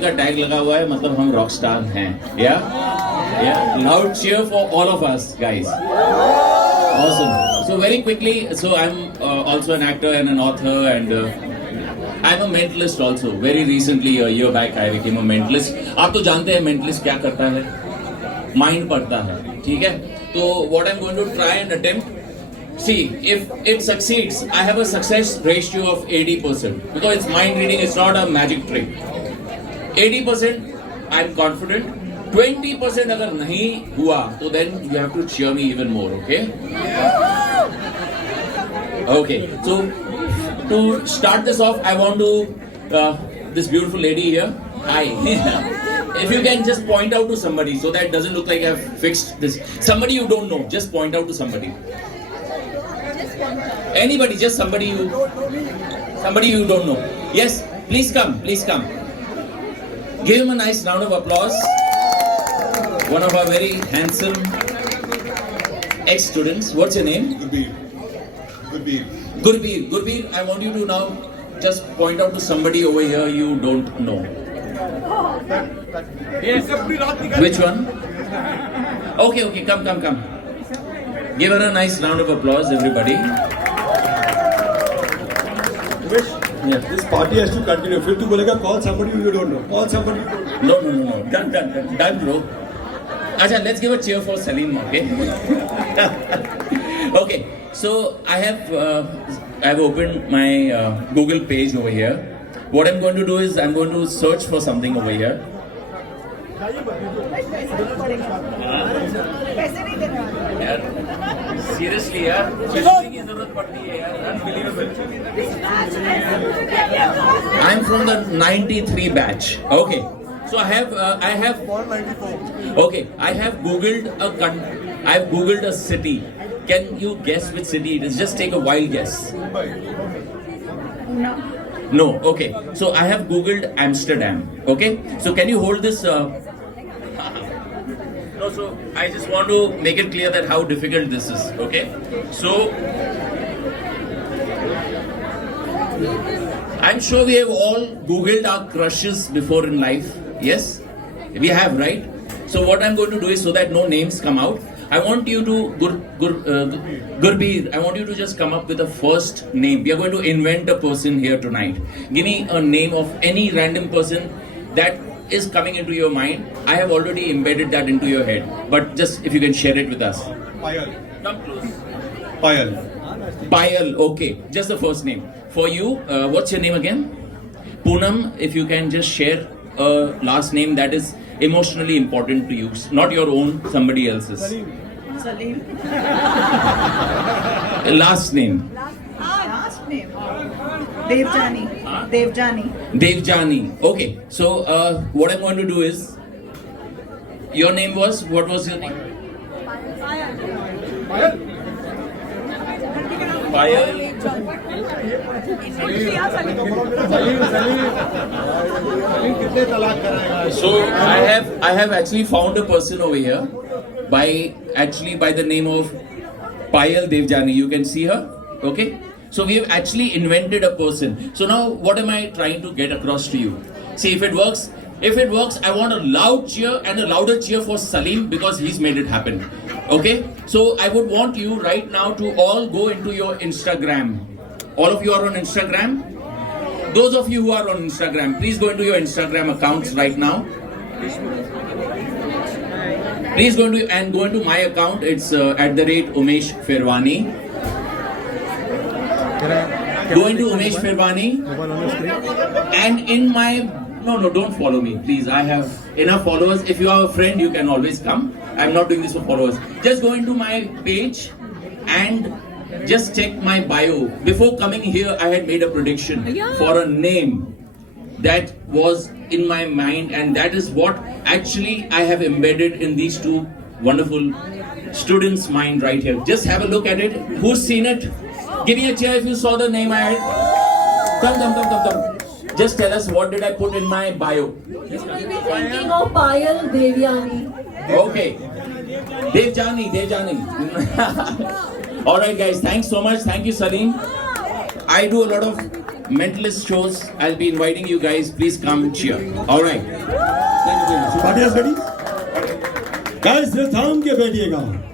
का टैग लगा हुआ है, मतलब हम रॉक स्टार हैं. Loud cheer for all of us, guys. Awesome. So very quickly, so I'm also an actor and an author, and I'm a mentalist also. Very recently, a year back, I became a mentalist. आप तो जानते हैं mentalist क्या करता है? Mind पढ़ता है, ठीक है? तो what I'm going to try and attempt. See, if it succeeds, I have a success ratio of 80% because it's mind reading. It's not a magic trick. 80% I'm confident. 20% अगर नहीं हुआ तो then you have to cheer me even more, okay? Okay, so to start this off, I want to this beautiful lady here. Hi. If you can just point out to somebody so that it doesn't look like I've fixed this. Somebody you don't know, just point out to somebody. Anybody, just somebody you don't know. Yes, please come, please come. Give him a nice round of applause. One of our very handsome ex-students. What's your name? Gurbeer, I want you to now just point out to somebody over here you don't know. Yes. Which one? Okay, come. Give her a nice round of applause, everybody. Yeah. This party has to continue. फिर तू बोलेगा call somebody you don't know. Call somebody you don't know. No. Done, bro. Acha, let's give a cheer for Salim, okay? Okay, so I've opened my Google page over here. What I'm going to do is I'm going to search for something over here. यार seriously यार सोचने की जरूरत पड़ती है यार, unbelievable. I'm from the 93 batch. Okay. So I have 494. okay, I have googled a city. Can you guess which city it is? Just take a wild guess. No, okay. So I have googled Amsterdam. Okay? So can you hold this No, so I just want to make it clear that how difficult this is. Okay? So I'm sure we have all googled our crushes before in life. Yes, we have, right? So what I'm going to do is, so that no names come out, I want you to Gurbeer, I want you to just come up with a first name. We are going to invent a person here tonight. Give me a name of any random person that is coming into your mind. I have already embedded that into your head, but just if you can share it with us. Payal. Come close. Payal. Okay, just the first name. For you, what's your name again? Poonam, if you can just share a last name that is emotionally important to you, not your own, somebody else's. Salim. Last name. Last name. Devjani. Okay, so what I'm going to do is, your name was, what was your name? Payal. So I have actually found a person over here by the name of Payal Devjani. You can see her, okay? So we have actually invented a person. So now what am I trying to get across to you? See if it works. If it works, I want a loud cheer and a louder cheer for Salim because he's made it happen. Okay? So I would want you right now to all go into your Instagram. All of you are on Instagram? Those of you who are on Instagram, please go into your Instagram accounts right now. Please go into my account. It's @Umesh Firwani. Go into Umesh Firwani. And in my... No, don't follow me, please. I have enough followers. If you are a friend, you can always come. I'm not doing this for followers. Just go into my page and just check my bio. Before coming here, I had made a prediction for a name that was in my mind, and that is what actually I have embedded in these two wonderful students' mind right here. Just have a look at it. Who's seen it? Give me a cheer if you saw the name I had. Come. Just tell us, what did I put in my bio? You will be thinking of Payal Devyani. Okay. Devjani. Alright guys, thanks so much. Thank you Salim. I do a lot of Mentalist shows. I'll be inviting you guys. Please come cheer. All right. Thank you very much. So party is ready? Guys, दिल थाम के बैठिएगा.